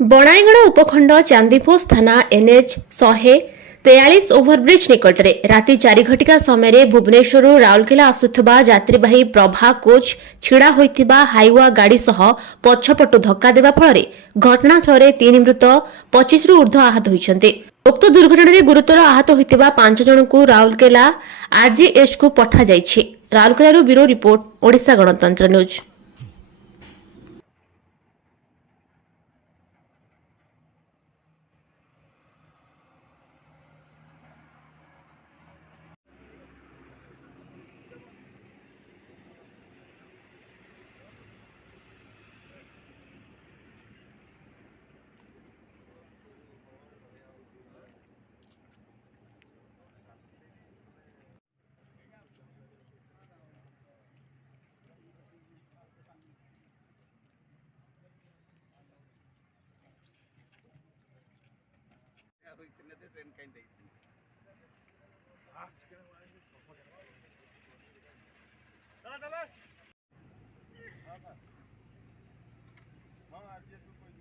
ବଣାଇଗଡ଼ ଉପଖଣ୍ଡ ଚାନ୍ଦିପୋଷ ଥାନା NH 143 overbridge ନିକଟରେ ରାତି 4 ଘଟିକା ସମୟରେ ଭୁବନେଶ୍ୱରରୁ ରାଉରକେଲା ଆସୁଥିବା ଯାତ୍ରୀବାହୀ ପ୍ରଭା କୋଚ୍ ଛିଡ଼ା ହୋଇଥିବା ହାଇୱା ଗାଡ଼ି ସହ ପଛପଟୁ ଧକ୍କା ଦେବା ଫଳରେ ଘଟଣାସ୍ଥଳରେ 3 ମୃତ 25ରୁ ଉର୍ଦ୍ଧ୍ୱ ଆହତ ହୋଇଛନ୍ତି। ଉକ୍ତ ଦୁର୍ଘଟଣାରେ ଗୁରୁତର ଆହତ ହୋଇଥିବା 5 ଜଣଙ୍କୁ ରାଉରକେଲା ଆର୍ଜିଏଚ୍କୁ ପଠାଯାଇଛି। ରାଉରକେଲାରୁ ବ୍ୟୁରୋ ରିପୋର୍ଟ, ଓଡ଼ିଶା ଗଣତନ୍ତ୍ର ନ୍ୟୁଜ୍। ट्रेन कहीं चला हाँ आज ये कोई